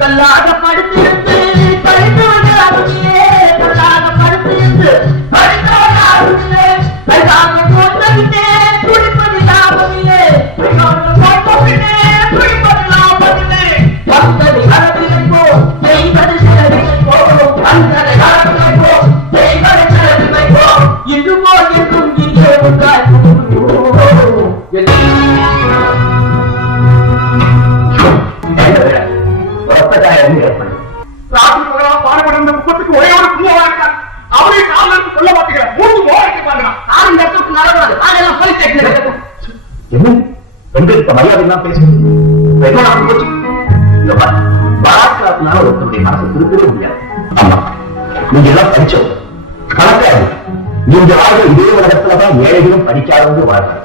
கல்லாக படுத்திருந்து படித்தவர்கள் அவர்களே, கல்லாக படுத்திருந்து படித்தவர்கள் அவர்களே, கைகாக போட்டவிட்டே துடிப்பது லாபமில்லை, கைகாக போட்டவிட்டே துடிப்பது லாபமில்லை. வந்ததை அரசியலைப்போ செய்வது சிலரிலைப்போ, வந்ததை அரசியலைப்போ செய்வது சிலரிலைப்போ, இதுவோ என்றும் இங்கே உட்கார் முப்பத்துக்கு ஒரே ஒரு புள்ளவா இருக்கான். அவரே கால சொல்ல மாட்டேங்கிறார். மூணு ஓரத்தை பாருங்க. காலம் இடத்துக்கு நடக்கிறது. அதெல்லாம் போலீஸ் ஸ்டேஷன்ல இருக்கும். என்ன பெண்களுக்கு மரியாதை எல்லாம் பேசுறது பலாத்காரத்தினால ஒருத்தருடைய மனசை திருத்தவே முடியாது. ஆமா, நீங்க எல்லாம் படிச்சவங்க கணக்காது. நீங்க ஆக இதே உலகத்துலதான் ஏழைகளும் படிக்காதவங்க வாழ்றாங்க.